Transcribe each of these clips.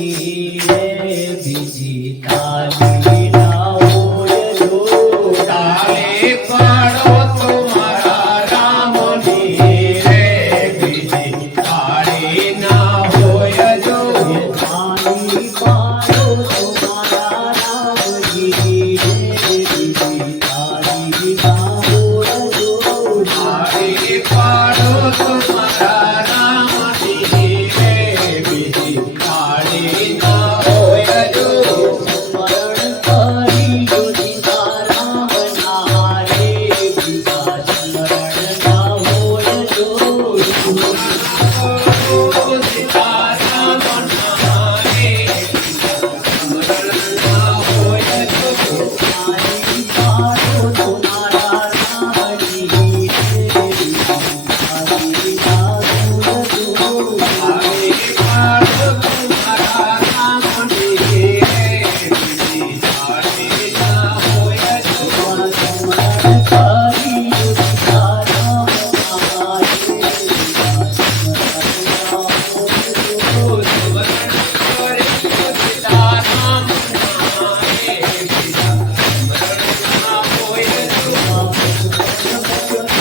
Yeah.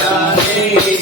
Hare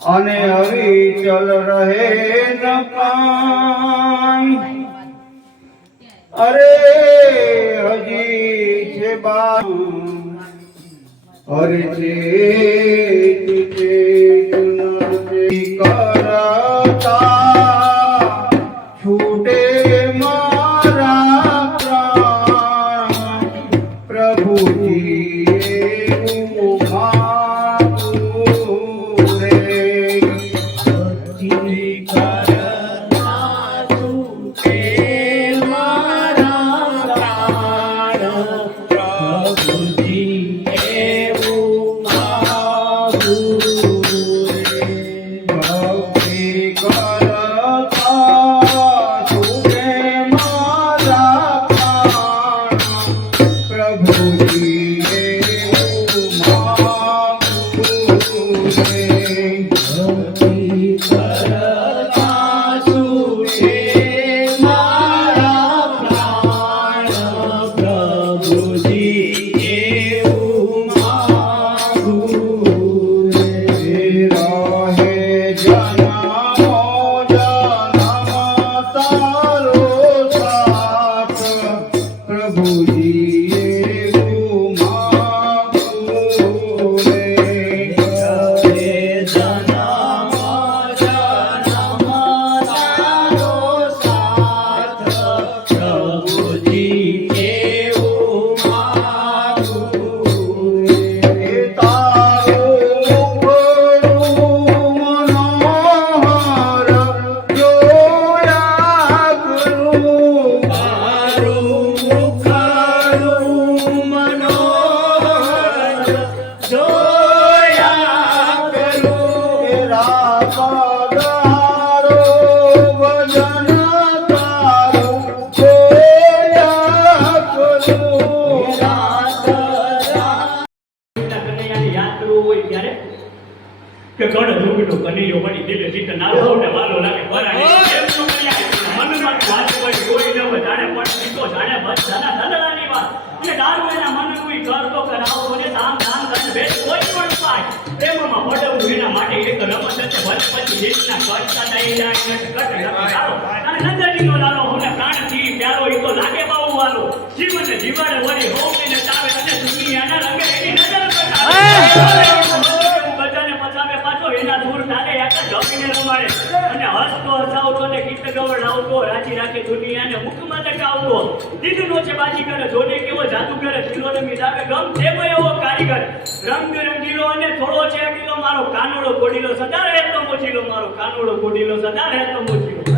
અને હરી ચલ રહે ન અરે હજી છે બા હરે છે દેશના કરતા દઈ જાય કટ. અને તો લાગે બાઉ વાલો. જીવન જીવાડે વળી હોમીને ચાવે અને દુનિયાના રંગે એની નજર પતાવે દૂર તારે આખા જમીને રમાડે. અને હસતો હસાવતો ને ગીત ગવડાવતો રાજી રાખે દુનિયાને. મુખમાં ટકાવતો દીદનો છે બાજી કરે જોડે કેવો જાદુ કરે ચીલો ને મિલાવે ગમ તેવો એવો કારીગર. રંગ રંગીલો અને થોડો છે અડીલો મારો કાનોડો કોડીલો સદા રહેતો મોચીલો મારો કાનોડો કોડીલો સદા રહેતો મોચીલો